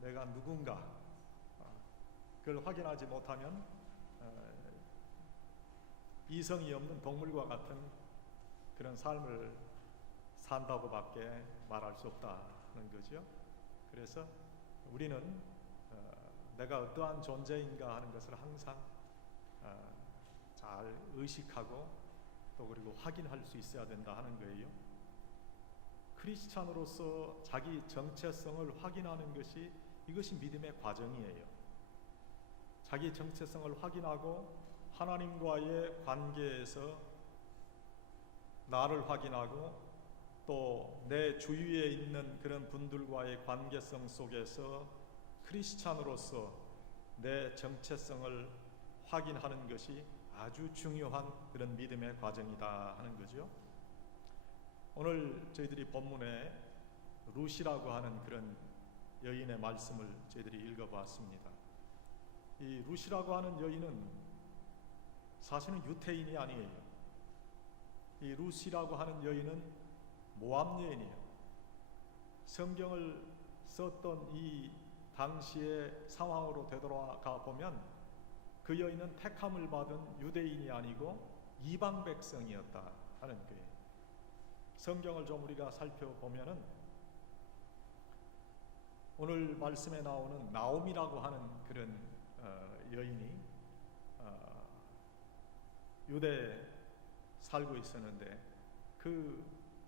내가 누군가 그걸 확인하지 못하면 이성이 없는 동물과 같은 그런 삶을 산다고밖에 말할 수 없다는 거죠. 그래서 우리는 내가 어떠한 존재인가 하는 것을 항상 잘 의식하고 또 그리고 확인할 수 있어야 된다 하는 거예요. 크리스찬으로서 자기 정체성을 확인하는 것이 이것이 믿음의 과정이에요. 자기 정체성을 확인하고 하나님과의 관계에서 나를 확인하고 또 내 주위에 있는 그런 분들과의 관계성 속에서 크리스찬으로서 내 정체성을 확인하는 것이 아주 중요한 그런 믿음의 과정이다 하는 거죠. 오늘 저희들이 본문에 룻이라고 하는 그런 여인의 말씀을 저희들이 읽어봤습니다. 이 룻이라고 하는 여인은 사실은 유태인이 아니에요. 이 룻이라고 하는 여인은 모압 여인이에요. 성경을 썼던 이 당시의 상황으로 되돌아가 보면 그 여인은 택함을 받은 유대인이 아니고 이방 백성이었다 하는 거예요. 성경을 좀 우리가 살펴보면은 오늘 말씀에 나오는 나오미라고 하는 그런 여인이 유대에 살고 있었는데 그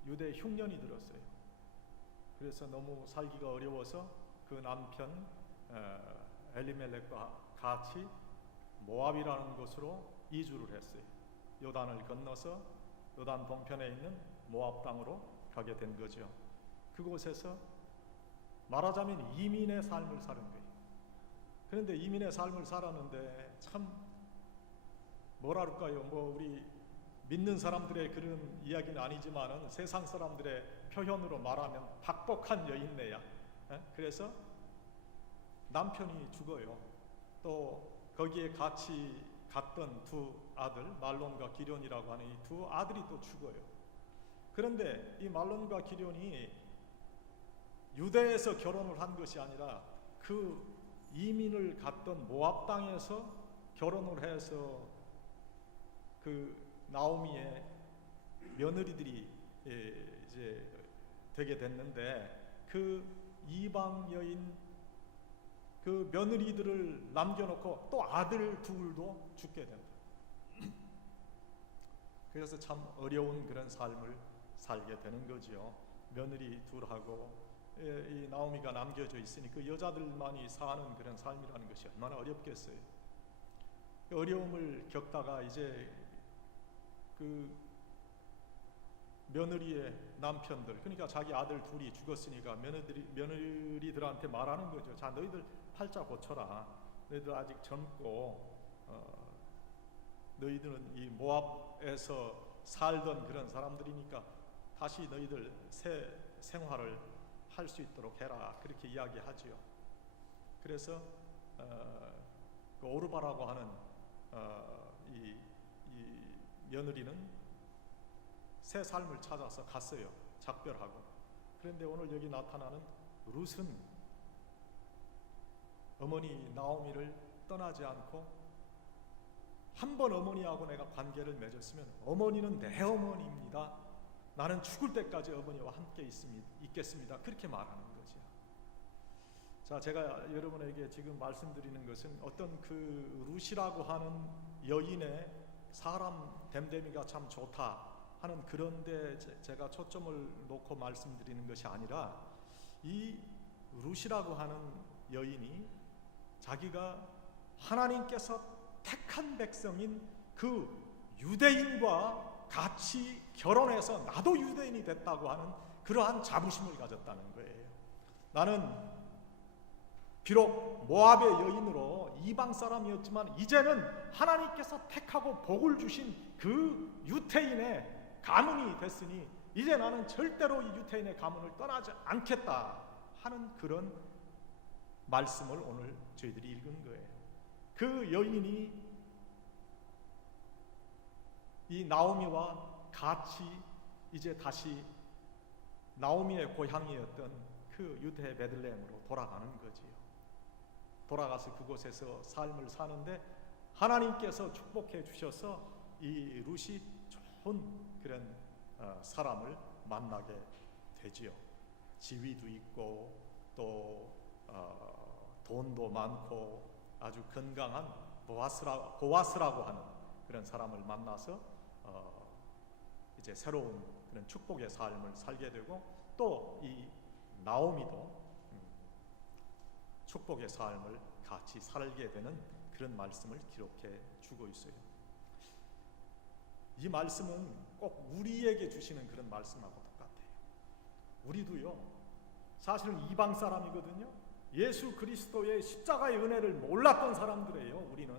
유대 흉년이 들었어요. 그래서 너무 살기가 어려워서 그 남편 엘리멜렉과 같이 모압이라는 곳으로 이주를 했어요. 요단을 건너서 요단 동편에 있는 모압 땅으로 가게 된 거죠. 그곳에서 말하자면 이민의 삶을 사는 거예요. 그런데 이민의 삶을 살았는데 참 뭐라 그럴까요? 우리 믿는 사람들의 그런 이야기는 아니지만은 세상 사람들의 표현으로 말하면 박복한 여인네야. 그래서 남편이 죽어요. 또 거기에 같이 갔던 두 아들 말론과 기련이라고 하는 이 두 아들이 또 죽어요. 그런데 이 말론과 기련이 유대에서 결혼을 한 것이 아니라 그 이민을 갔던 모압 땅에서 결혼을 해서 그 나오미의 며느리들이 이제 되게 됐는데 그 이방 여인 그 며느리들을 남겨놓고 또 아들 둘도 죽게 된다. 그래서 참 어려운 그런 삶을 살게 되는 거지요. 며느리 둘하고 이 나오미가 남겨져 있으니 그 여자들만이 사는 그런 삶이라는 것이 얼마나 어렵겠어요. 어려움을 겪다가 이제 그 며느리의 남편들, 그러니까 자기 아들 둘이 죽었으니까 며느리들한테 말하는 거죠. 자, 너희들 팔자 고쳐라. 너희들 아직 젊고 너희들은 이 모압에서 살던 그런 사람들이니까 다시 너희들 새 생활을 할 수 있도록 해라. 그렇게 이야기하지요. 그래서 그 오르바라고 하는 이 며느리는 새 삶을 찾아서 갔어요. 작별하고. 그런데 오늘 여기 나타나는 룻은 어머니 나오미를 떠나지 않고 한 번 어머니하고 내가 관계를 맺었으면 어머니는 내 어머니입니다. 나는 죽을 때까지 어머니와 함께 있겠습니다. 그렇게 말하는 거죠. 자, 제가 여러분에게 지금 말씀드리는 것은 어떤 그 룻이라고 하는 여인의 사람 됨됨이가 참 좋다 하는 그런데 제가 초점을 놓고 말씀드리는 것이 아니라 이 룻이라고 하는 여인이 자기가 하나님께서 택한 백성인 그 유대인과 같이 결혼해서 나도 유대인이 됐다고 하는 그러한 자부심을 가졌다는 거예요. 나는 비록 모압의 여인으로 이방 사람이었지만 이제는 하나님께서 택하고 복을 주신 그 유태인의 가문이 됐으니 이제 나는 절대로 이 유태인의 가문을 떠나지 않겠다 하는 그런 말씀을 오늘 저희들이 읽은 거예요. 그 여인이 이 나오미와 같이 이제 다시 나오미의 고향이었던 그 유대 베들레헴으로 돌아가는 거지요. 돌아가서 그곳에서 삶을 사는데 하나님께서 축복해 주셔서 이 룻이 좋은 그런 사람을 만나게 되지요. 지위도 있고 또 돈도 많고 아주 건강한 보아스라고 하는 그런 사람을 만나서 이제 새로운 그런 축복의 삶을 살게 되고, 또 이 나오미도 축복의 삶을 같이 살게 되는 그런 말씀을 기록해 주고 있어요. 이 말씀은 꼭 우리에게 주시는 그런 말씀하고 똑같아요. 우리도요, 사실은 이방 사람이거든요. 예수 그리스도의 십자가의 은혜를 몰랐던 사람들이에요, 우리는.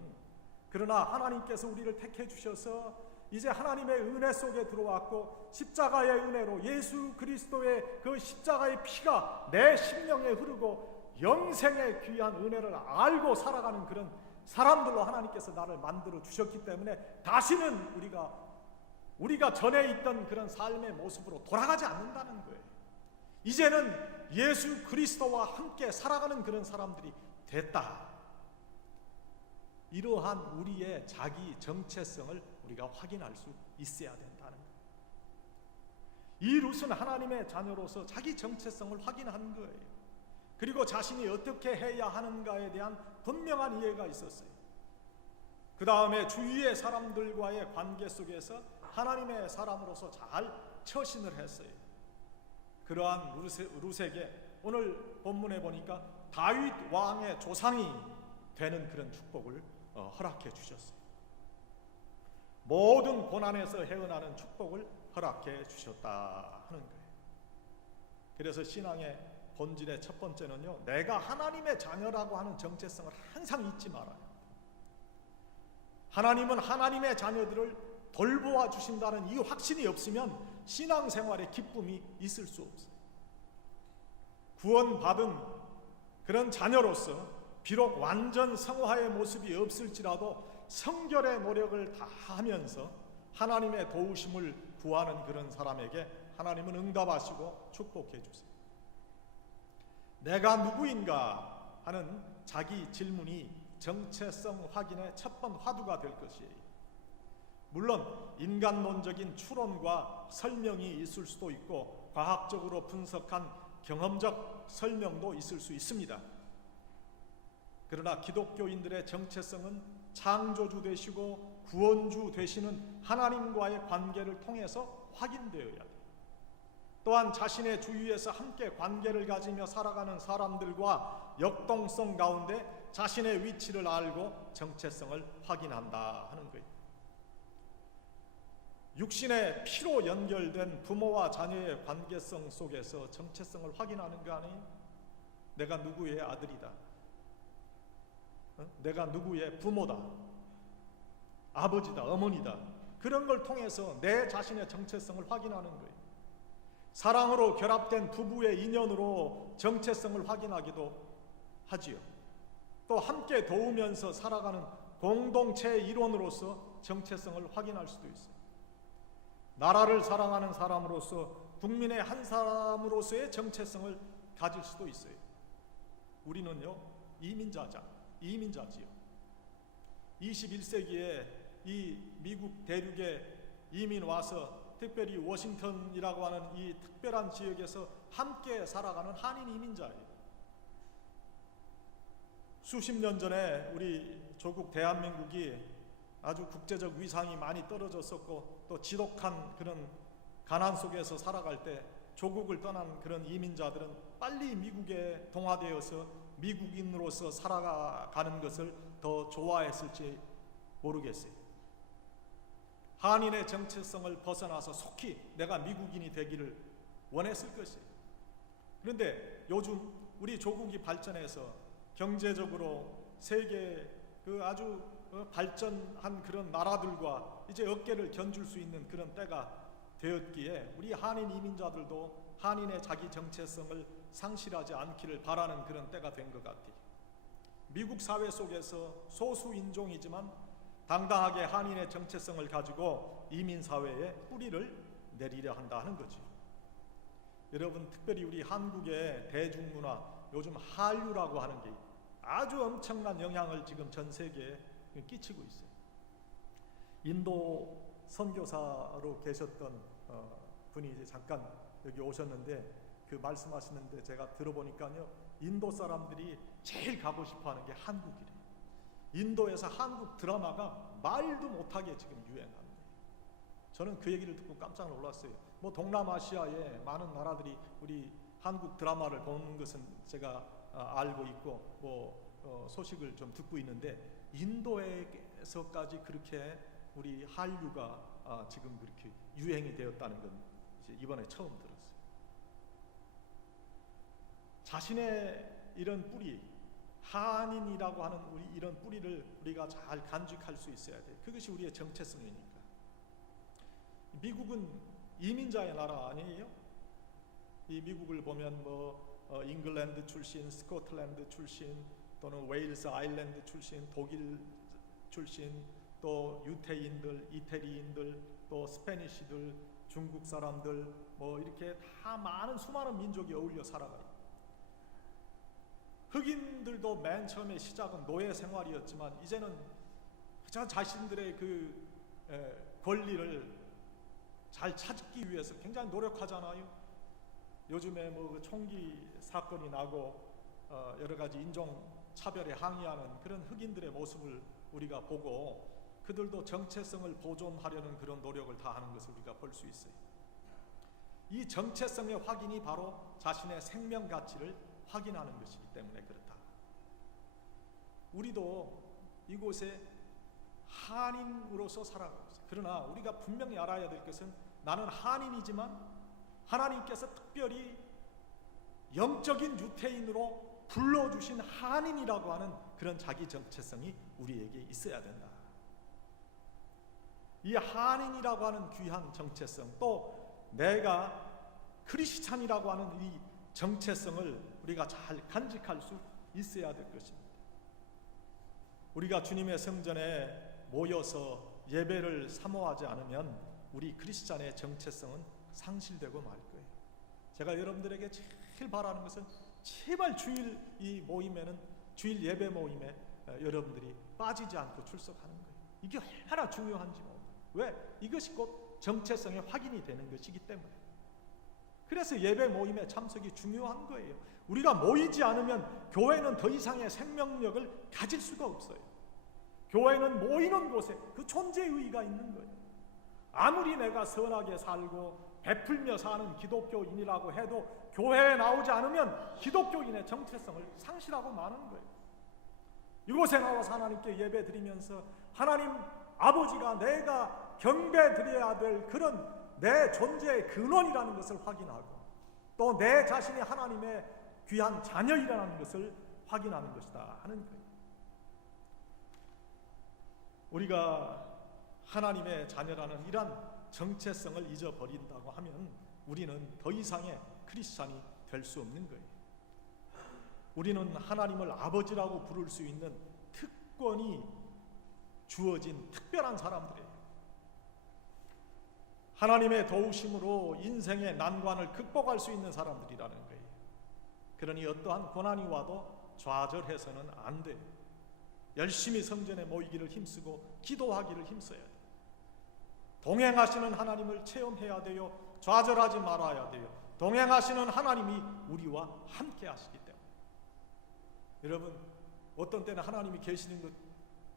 그러나 하나님께서 우리를 택해 주셔서 이제 하나님의 은혜 속에 들어왔고, 십자가의 은혜로 예수 그리스도의 그 십자가의 피가 내 심령에 흐르고 영생의 귀한 은혜를 알고 살아가는 그런 사람들로 하나님께서 나를 만들어 주셨기 때문에 다시는 우리가 전에 있던 그런 삶의 모습으로 돌아가지 않는다는 거예요. 이제는 예수 그리스도와 함께 살아가는 그런 사람들이 됐다. 이러한 우리의 자기 정체성을 우리가 확인할 수 있어야 된다는 거예요. 이 룻은 하나님의 자녀로서 자기 정체성을 확인한 거예요. 그리고 자신이 어떻게 해야 하는가에 대한 분명한 이해가 있었어요. 그 다음에 주위의 사람들과의 관계 속에서 하나님의 사람으로서 잘 처신을 했어요. 그러한 룻에게 오늘 본문에 보니까 다윗 왕의 조상이 되는 그런 축복을 허락해 주셨어요. 모든 고난에서 헤어나는 축복을 허락해 주셨다 하는 거예요. 그래서 신앙의 본질의 첫 번째는요, 내가 하나님의 자녀라고 하는 정체성을 항상 잊지 말아요. 하나님은 하나님의 자녀들을 돌보아 주신다는 이 확신이 없으면 신앙생활에 기쁨이 있을 수 없어요. 구원받은 그런 자녀로서 비록 완전 성화의 모습이 없을지라도 성결의 노력을 다하면서 하나님의 도우심을 구하는 그런 사람에게 하나님은 응답하시고 축복해 주세요. 내가 누구인가 하는 자기 질문이 정체성 확인의 첫 번 화두가 될 것이에요. 물론 인간론적인 추론과 설명이 있을 수도 있고 과학적으로 분석한 경험적 설명도 있을 수 있습니다. 그러나 기독교인들의 정체성은 창조주 되시고 구원주 되시는 하나님과의 관계를 통해서 확인되어야 돼요. 또한 자신의 주위에서 함께 관계를 가지며 살아가는 사람들과 역동성 가운데 자신의 위치를 알고 정체성을 확인한다 하는 거예요. 육신의 피로 연결된 부모와 자녀의 관계성 속에서 정체성을 확인하는 거 아니에요? 내가 누구의 아들이다. 내가 누구의 부모다. 아버지다, 어머니다. 그런 걸 통해서 내 자신의 정체성을 확인하는 거예요. 사랑으로 결합된 부부의 인연으로 정체성을 확인하기도 하지요. 또 함께 도우면서 살아가는 공동체의 일원으로서 정체성을 확인할 수도 있어요. 나라를 사랑하는 사람으로서 국민의 한 사람으로서의 정체성을 가질 수도 있어요. 우리는요, 이민자지요. 21세기에 이 미국 대륙에 이민 와서 특별히 워싱턴이라고 하는 이 특별한 지역에서 함께 살아가는 한인 이민자예요. 수십 년 전에 우리 조국 대한민국이 아주 국제적 위상이 많이 떨어졌었고 또 지독한 그런 가난 속에서 살아갈 때 조국을 떠난 그런 이민자들은 빨리 미국에 동화되어서 미국인으로서 살아가는 것을 더 좋아했을지 모르겠어요. 한인의 정체성을 벗어나서 속히 내가 미국인이 되기를 원했을 것이에요. 그런데 요즘 우리 조국이 발전해서 경제적으로 세계 그 아주 발전한 그런 나라들과 이제 어깨를 견줄 수 있는 그런 때가 되었기에 우리 한인 이민자들도 한인의 자기 정체성을 상실하지 않기를 바라는 그런 때가 된 것 같아요. 미국 사회 속에서 소수 인종이지만 당당하게 한인의 정체성을 가지고 이민 사회에 뿌리를 내리려 한다 하는 거지. 여러분, 특별히 우리 한국의 대중문화, 요즘 한류라고 하는 게 아주 엄청난 영향을 지금 전 세계에 끼치고 있어요. 인도 선교사로 계셨던 분이 이제 잠깐 여기 오셨는데 그 말씀하시는데 제가 들어보니까요, 인도 사람들이 제일 가고 싶어하는 게 한국이래요. 인도에서 한국 드라마가 말도 못하게 지금 유행합니다. 저는 그 얘기를 듣고 깜짝 놀랐어요. 뭐 동남아시아의 많은 나라들이 우리 한국 드라마를 보는 것은 제가 알고 있고 소식을 좀 듣고 있는데 인도에서까지 그렇게 우리 한류가 지금 그렇게 유행이 되었다는 건 이제 이번에 처음 들었어요. 자신의 이런 뿌리, 한인이라고 하는 우리 이런 뿌리를 우리가 잘 간직할 수 있어야 돼요. 그것이 우리의 정체성이니까. 미국은 이민자의 나라 아니에요? 이 미국을 보면 잉글랜드 출신, 스코틀랜드 출신, 또는 웨일스 아일랜드 출신, 독일 출신, 또 유태인들, 이태리인들, 또 스페니쉬들, 중국 사람들, 이렇게 다 많은 수많은 민족이 어울려 살아가요. 흑인들도 맨 처음에 시작은 노예 생활이었지만 이제는 자신들의 그 권리를 잘 찾기 위해서 굉장히 노력하잖아요. 요즘에 그 총기 사건이 나고 여러 가지 인종 차별에 항의하는 그런 흑인들의 모습을 우리가 보고 그들도 정체성을 보존하려는 그런 노력을 다하는 것을 우리가 볼 수 있어요. 이 정체성의 확인이 바로 자신의 생명 가치를 확인하는 것이기 때문에 그렇다. 우리도 이곳에 한인으로서 살아가고 있어요. 그러나 우리가 분명히 알아야 될 것은 나는 한인이지만 하나님께서 특별히 영적인 유태인으로 불러주신 한인이라고 하는 그런 자기 정체성이 우리에게 있어야 된다. 이 한인이라고 하는 귀한 정체성, 또 내가 크리스찬이라고 하는 이 정체성을 우리가 잘 간직할 수 있어야 될 것입니다. 우리가 주님의 성전에 모여서 예배를 사모하지 않으면 우리 크리스찬의 정체성은 상실되고 말 거예요. 제가 여러분들에게 제일 바라는 것은 제발 주일 이 모임에는, 주일 예배 모임에 여러분들이 빠지지 않고 출석하는 거예요. 이게 얼마나 중요한지 몰라요. 왜? 이것이 곧 정체성의 확인이 되는 것이기 때문에. 그래서 예배 모임에 참석이 중요한 거예요. 우리가 모이지 않으면 교회는 더 이상의 생명력을 가질 수가 없어요. 교회는 모이는 곳에 그 존재의 의의가 있는 거예요. 아무리 내가 선하게 살고 베풀며 사는 기독교인이라고 해도 교회에 나오지 않으면 기독교인의 정체성을 상실하고 마는 거예요. 이곳에 나와서 하나님께 예배 드리면서 하나님 아버지가 내가 경배 드려야 될 그런 내 존재의 근원이라는 것을 확인하고 또 내 자신이 하나님의 귀한 자녀이라는 것을 확인하는 것이다 하는 거예요. 우리가 하나님의 자녀라는 이러한 정체성을 잊어버린다고 하면 우리는 더 이상의 크리스찬이 될 수 없는 거예요. 우리는 하나님을 아버지라고 부를 수 있는 특권이 주어진 특별한 사람들이에요. 하나님의 도우심으로 인생의 난관을 극복할 수 있는 사람들이라는 거예요. 그러니 어떠한 고난이 와도 좌절해서는 안 돼요. 열심히 성전에 모이기를 힘쓰고 기도하기를 힘써야 돼요. 동행하시는 하나님을 체험해야 돼요. 좌절하지 말아야 돼요. 동행하시는 하나님이 우리와 함께 하시기 때문에. 여러분, 어떤 때는 하나님이 계시는 것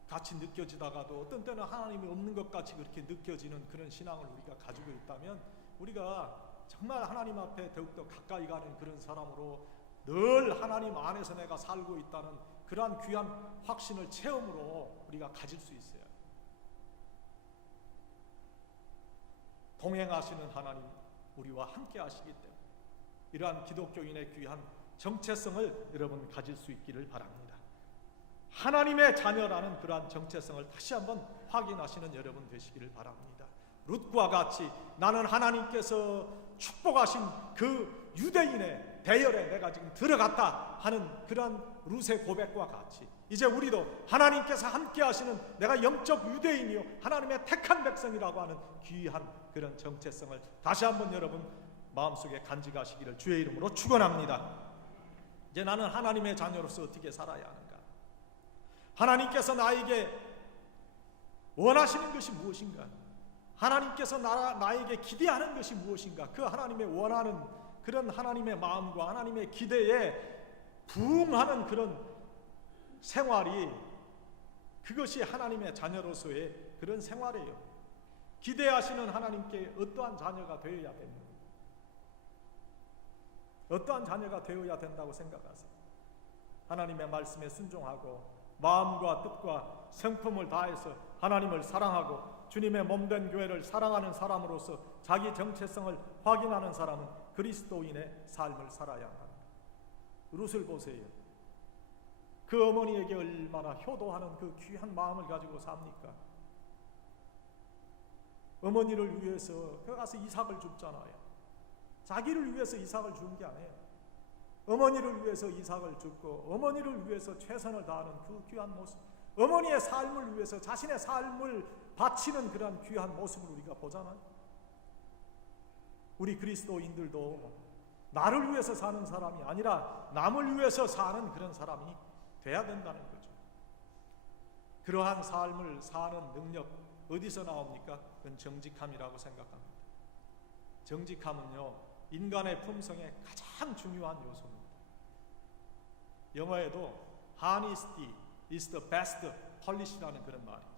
같이 느껴지다가도 어떤 때는 하나님이 없는 것 같이 그렇게 느껴지는 그런 신앙을 우리가 가지고 있다면 우리가 정말 하나님 앞에 더욱더 가까이 가는 그런 사람으로 늘 하나님 안에서 내가 살고 있다는 그러한 귀한 확신을 체험으로 우리가 가질 수 있어요. 동행하시는 하나님, 우리와 함께 하시기 때문에 이러한 기독교인의 귀한 정체성을 여러분 가질 수 있기를 바랍니다. 하나님의 자녀라는 그러한 정체성을 다시 한번 확인하시는 여러분 되시기를 바랍니다. 룻과 같이 나는 하나님께서 축복하신 그 유대인의 대열에 내가 지금 들어갔다 하는 그러한 룻의 고백과 같이 이제 우리도 하나님께서 함께 하시는 내가 영적 유대인이요 하나님의 택한 백성이라고 하는 귀한 그런 정체성을 다시 한번 여러분 마음속에 간직하시기를 주의 이름으로 축원합니다. 이제 나는 하나님의 자녀로서 어떻게 살아야 하는가? 하나님께서 나에게 원하시는 것이 무엇인가? 하나님께서 나에게 기대하는 것이 무엇인가? 그 하나님의 원하는 그런 하나님의 마음과 하나님의 기대에 부응하는 그런 생활이, 그것이 하나님의 자녀로서의 그런 생활이에요. 기대하시는 하나님께 어떠한 자녀가 되어야 됩니다. 어떠한 자녀가 되어야 된다고 생각하세요? 하나님의 말씀에 순종하고 마음과 뜻과 성품을 다해서 하나님을 사랑하고 주님의 몸된 교회를 사랑하는 사람으로서 자기 정체성을 확인하는 사람은 그리스도인의 삶을 살아야 합니다. 룻을 보세요. 그 어머니에게 얼마나 효도하는 그 귀한 마음을 가지고 삽니까? 어머니를 위해서 그 가서 이삭을 줍잖아요. 자기를 위해서 이삭을 준 게 아니에요. 어머니를 위해서 이삭을 줍고 어머니를 위해서 최선을 다하는 그 귀한 모습, 어머니의 삶을 위해서 자신의 삶을 바치는 그러한 귀한 모습을 우리가 보잖아요. 우리 그리스도인들도 나를 위해서 사는 사람이 아니라 남을 위해서 사는 그런 사람이 돼야 된다는 거죠. 그러한 삶을 사는 능력 어디서 나옵니까? 그건 정직함이라고 생각합니다. 정직함은요, 인간의 품성의 가장 중요한 요소입니다. 영어에도 honesty is the best polish라는 그런 말이 있어요.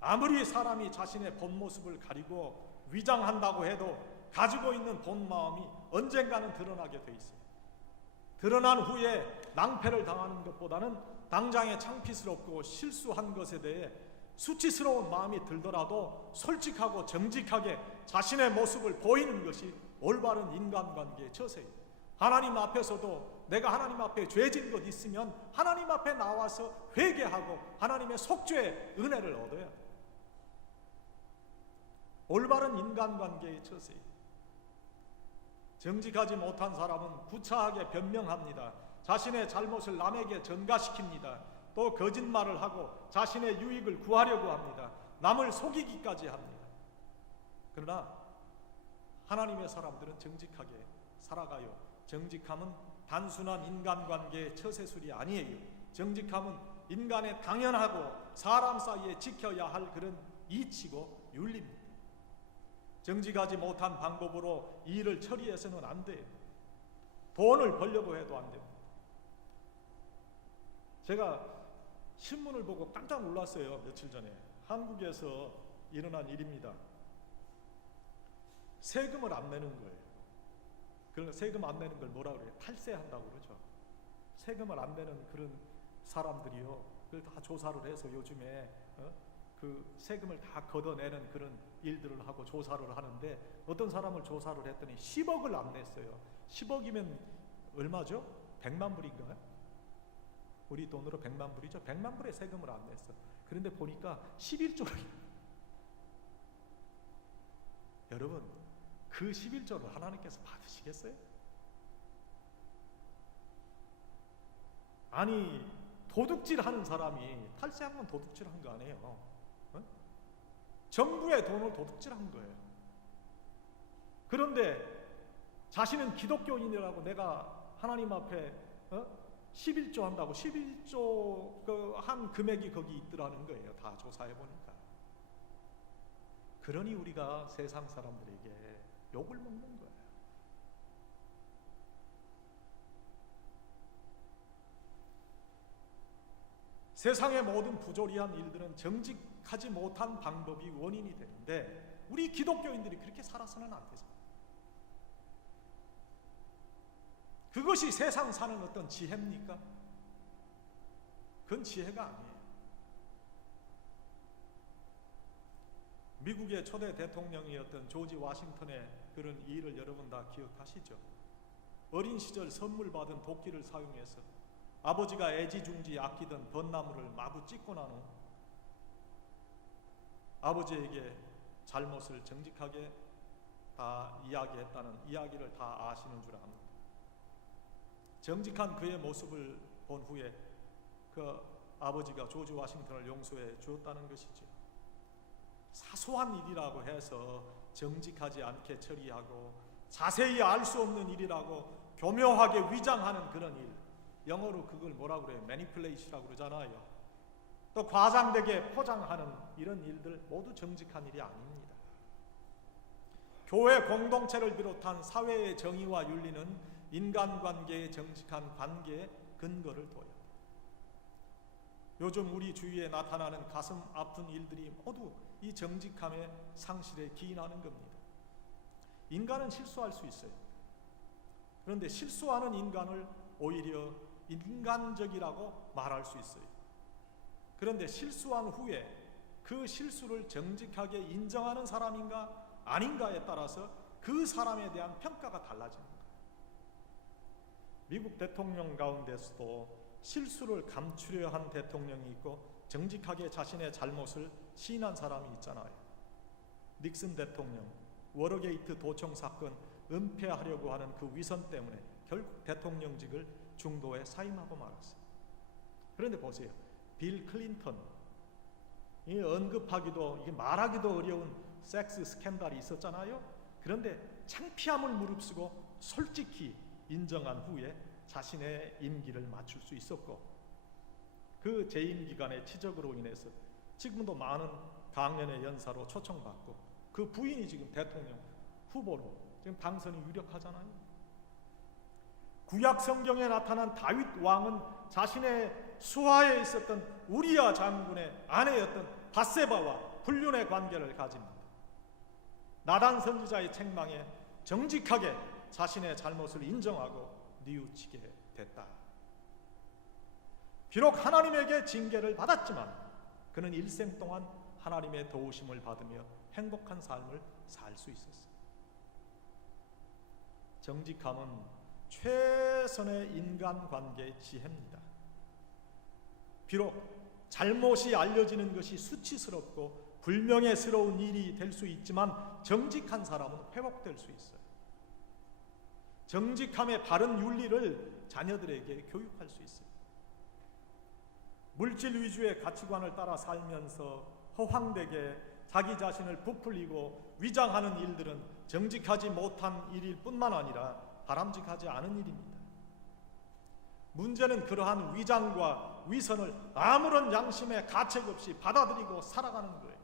아무리 사람이 자신의 본 모습을 가리고 위장한다고 해도 가지고 있는 본 마음이 언젠가는 드러나게 돼 있어요. 드러난 후에 낭패를 당하는 것보다는 당장에 창피스럽고 실수한 것에 대해 수치스러운 마음이 들더라도 솔직하고 정직하게 자신의 모습을 보이는 것이 올바른 인간관계의 처세입니다. 하나님 앞에서도 내가 하나님 앞에 죄진 것 있으면 하나님 앞에 나와서 회개하고 하나님의 속죄의 은혜를 얻어야 돼요. 올바른 인간관계의 처세입니다. 정직하지 못한 사람은 구차하게 변명합니다. 자신의 잘못을 남에게 전가시킵니다. 또 거짓말을 하고 자신의 유익을 구하려고 합니다. 남을 속이기까지 합니다. 그러나 하나님의 사람들은 정직하게 살아가요. 정직함은 단순한 인간관계의 처세술이 아니에요. 정직함은 인간의 당연하고 사람 사이에 지켜야 할 그런 이치고 윤리입니다. 정직하지 못한 방법으로 일을 처리해서는 안 돼요. 돈을 벌려고 해도 안 됩니다. 제가 신문을 보고 깜짝 놀랐어요. 며칠 전에 한국에서 일어난 일입니다. 세금을 안 내는 거예요. 그러니까 세금 안 내는 걸 뭐라 그래요? 탈세한다고 그러죠. 세금을 안 내는 그런 사람들이요, 그걸 다 조사를 해서 요즘에 그 세금을 다 걷어내는 그런 일들을 하고 조사를 하는데, 어떤 사람을 조사를 했더니 10억을 안 냈어요. 10억이면 얼마죠? 100만 불인가요? 우리 돈으로 100만 불이죠. 100만 불의 세금을 안 냈어. 그런데 보니까 11조를 여러분, 그 11조를 하나님께서 받으시겠어요? 아니, 도둑질 하는 사람이 탈세한 건 도둑질 한 거 아니에요. 어? 정부의 돈을 도둑질한 거예요. 그런데 자신은 기독교인이라고 내가 하나님 앞에 11조 한다고 11조 그 한 금액이 거기 있더라는 거예요. 다 조사해 보니까. 그러니 우리가 세상 사람들에게 욕을 먹는 거예요. 세상의 모든 부조리한 일들은 정직하지 못한 방법이 원인이 되는데 우리 기독교인들이 그렇게 살아서는 안 되죠. 그것이 세상 사는 어떤 지혜입니까? 그건 지혜가 아니에요. 미국의 초대 대통령이었던 조지 워싱턴의 그런 일을 여러분 다 기억하시죠? 어린 시절 선물 받은 도끼를 사용해서 아버지가 애지중지 아끼던 벚나무를 마구 찍고 난 후 아버지에게 잘못을 정직하게 다 이야기했다는 이야기를 다 아시는 줄 압니다. 정직한 그의 모습을 본 후에 그 아버지가 조지 워싱턴을 용서해 주었다는 것이죠. 사소한 일이라고 해서 정직하지 않게 처리하고 자세히 알 수 없는 일이라고 교묘하게 위장하는 그런 일, 영어로 그걸 뭐라고 그래요? 매니플레이션이라고 그러잖아요. 또 과장되게 포장하는 이런 일들 모두 정직한 일이 아닙니다. 교회 공동체를 비롯한 사회의 정의와 윤리는 인간관계의 정직한 관계의 근거를 둬요. 요즘 우리 주위에 나타나는 가슴 아픈 일들이 모두 이 정직함의 상실에 기인하는 겁니다. 인간은 실수할 수 있어요. 그런데 실수하는 인간을 오히려 인간적이라고 말할 수 있어요. 그런데 실수한 후에 그 실수를 정직하게 인정하는 사람인가 아닌가에 따라서 그 사람에 대한 평가가 달라지는 거예요. 미국 대통령 가운데서도 실수를 감추려 한 대통령이 있고 정직하게 자신의 잘못을 시인한 사람이 있잖아요. 닉슨 대통령, 워터게이트 도청 사건 은폐하려고 하는 그 위선 때문에 결국 대통령직을 중도에 사임하고 말았어요. 그런데 보세요. 빌 클린턴, 이 언급하기도 이게 말하기도 어려운 섹스 스캔들이 있었잖아요. 그런데 창피함을 무릅쓰고 솔직히 인정한 후에 자신의 임기를 마칠 수 있었고, 그 재임 기간의 치적으로 인해서 지금도 많은 강연의 연사로 초청받고 그 부인이 지금 대통령 후보로 지금 당선이 유력하잖아요. 구약 성경에 나타난 다윗 왕은 자신의 수하에 있었던 우리야 장군의 아내였던 밧세바와 불륜의 관계를 가집니다. 나단 선지자의 책망에 정직하게 자신의 잘못을 인정하고 뉘우치게 됐다. 비록 하나님에게 징계를 받았지만 그는 일생 동안 하나님의 도우심을 받으며 행복한 삶을 살 수 있었습니다. 정직함은 최선의 인간관계의 지혜입니다. 비록 잘못이 알려지는 것이 수치스럽고 불명예스러운 일이 될 수 있지만 정직한 사람은 회복될 수 있어요. 정직함의 바른 윤리를 자녀들에게 교육할 수 있어요. 물질 위주의 가치관을 따라 살면서 허황되게 자기 자신을 부풀리고 위장하는 일들은 정직하지 못한 일일 뿐만 아니라 바람직하지 않은 일입니다. 문제는 그러한 위장과 위선을 아무런 양심의 가책 없이 받아들이고 살아가는 거예요.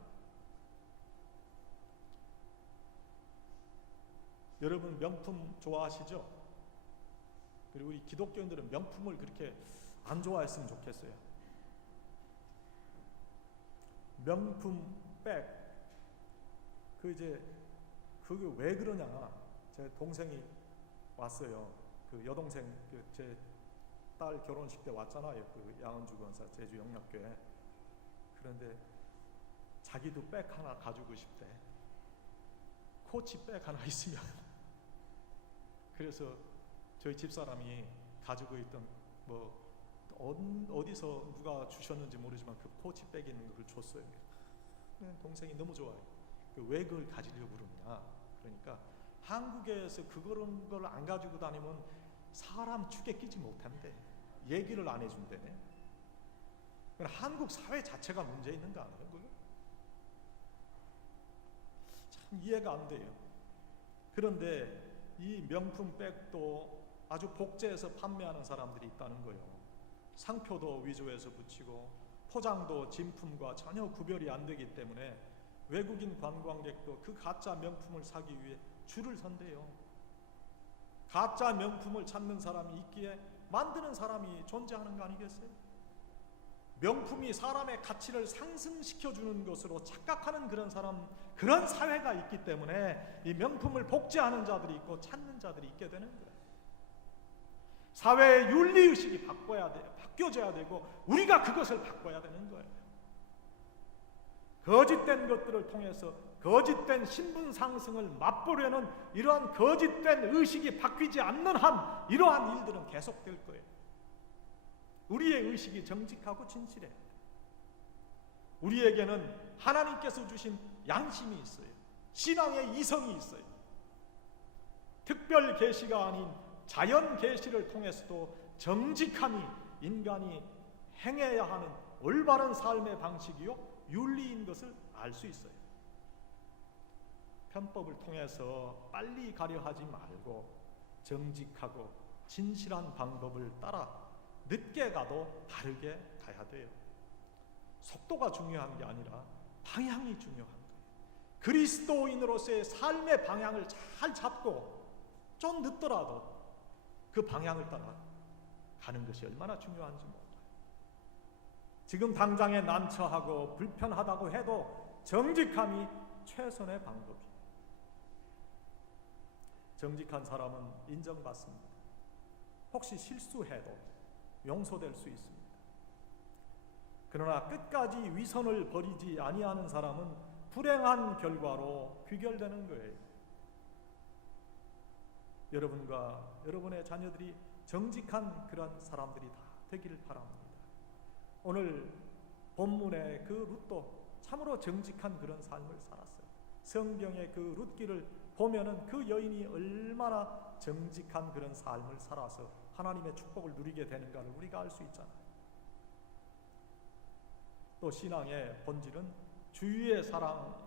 여러분 명품 좋아하시죠? 그리고 우리 기독교인들은 명품을 그렇게 안 좋아했으면 좋겠어요. 명품 백, 그게 왜 그러냐? 제 동생이 왔어요. 그 여동생, 제 딸 결혼식 때 왔잖아요. 그 양은주 권사 제주 영락교회. 그런데 자기도 백 하나 가지고 싶대. 코치 백 하나 있으면. 그래서 저희 집사람이 가지고 있던 어디서 누가 주셨는지 모르지만 그 코치 백에 있는 걸 줬어요. 동생이 너무 좋아요. 왜 그걸 가지려고 그러냐? 그러니까 한국에서 그런 걸 안 가지고 다니면 사람 축에 끼지 못한대. 얘기를 안 해준대네. 한국 사회 자체가 문제 있는 거 아니에요? 그거? 참 이해가 안 돼요. 그런데 이 명품 백도 아주 복제해서 판매하는 사람들이 있다는 거예요. 상표도 위조해서 붙이고 포장도 진품과 전혀 구별이 안 되기 때문에 외국인 관광객도 그 가짜 명품을 사기 위해 줄을 선대요. 가짜 명품을 찾는 사람이 있기에 만드는 사람이 존재하는 거 아니겠어요? 명품이 사람의 가치를 상승시켜주는 것으로 착각하는 그런 사회가 있기 때문에 이 명품을 복제하는 자들이 있고 찾는 자들이 있게 되는 거예요. 사회의 윤리의식이 바뀌어져야 되고 우리가 그것을 바꿔야 되는 거예요. 거짓된 것들을 통해서 거짓된 신분 상승을 맛보려는 이러한 거짓된 의식이 바뀌지 않는 한 이러한 일들은 계속될 거예요. 우리의 의식이 정직하고 진실해요. 우리에게는 하나님께서 주신 양심이 있어요. 신앙의 이성이 있어요. 특별 계시가 아닌 자연 계시를 통해서도 정직함이 인간이 행해야 하는 올바른 삶의 방식이요 윤리인 것을 알 수 있어요. 편법을 통해서 빨리 가려 하지 말고 정직하고 진실한 방법을 따라 늦게 가도 바르게 가야 돼요. 속도가 중요한 게 아니라 방향이 중요한 거예요. 그리스도인으로서의 삶의 방향을 잘 잡고 좀 늦더라도 그 방향을 따라 가는 것이 얼마나 중요한지 몰라요. 지금 당장에 난처하고 불편하다고 해도 정직함이 최선의 방법이에요. 정직한 사람은 인정받습니다. 혹시 실수해도 용서될 수 있습니다. 그러나 끝까지 위선을 버리지 아니하는 사람은 불행한 결과로 귀결되는 거예요. 여러분과 여러분의 자녀들이 정직한 그런 사람들이 다 되기를 바랍니다. 오늘 본문의 그 룻도 참으로 정직한 그런 삶을 살았어요. 성경의 그 룻기를 보면은 그 여인이 얼마나 정직한 그런 삶을 살아서 하나님의 축복을 누리게 되는가를 우리가 알 수 있잖아요. 또 신앙의 본질은 주위의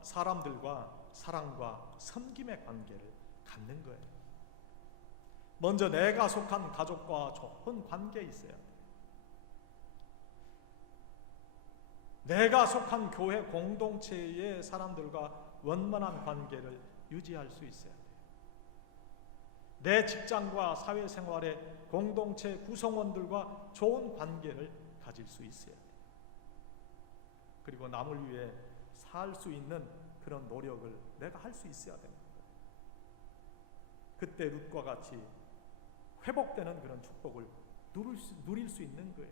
사람들과 사랑과 섬김의 관계를 갖는 거예요. 먼저 내가 속한 가족과 좋은 관계에 있어야 돼요. 내가 속한 교회 공동체의 사람들과 원만한 관계를 유지할 수 있어야 돼요. 내 직장과 사회생활의 공동체 구성원들과 좋은 관계를 가질 수 있어야 돼요. 그리고 남을 위해 살 수 있는 그런 노력을 내가 할 수 있어야 됩니다. 그때 룻과 같이 회복되는 그런 축복을 누릴 수 있는 거예요.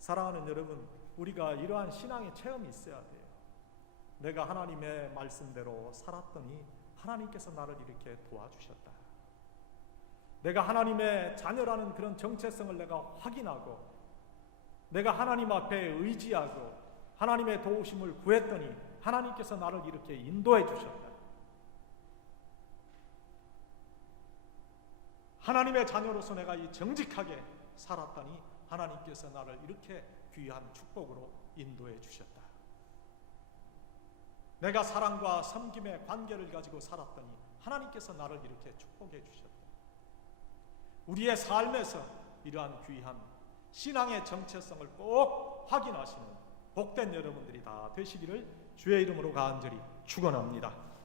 사랑하는 여러분, 우리가 이러한 신앙의 체험이 있어야 돼요. 내가 하나님의 말씀대로 살았더니 하나님께서 나를 이렇게 도와주셨다. 내가 하나님의 자녀라는 그런 정체성을 내가 확인하고 내가 하나님 앞에 의지하고 하나님의 도우심을 구했더니 하나님께서 나를 이렇게 인도해 주셨다. 하나님의 자녀로서 내가 이 정직하게 살았더니 하나님께서 나를 이렇게 귀한 축복으로 인도해 주셨다. 내가 사랑과 섬김의 관계를 가지고 살았더니 하나님께서 나를 이렇게 축복해 주셨다. 우리의 삶에서 이러한 귀한 신앙의 정체성을 꼭 확인하시는 복된 여러분들이 다 되시기를 주의 이름으로 간절히 축원합니다.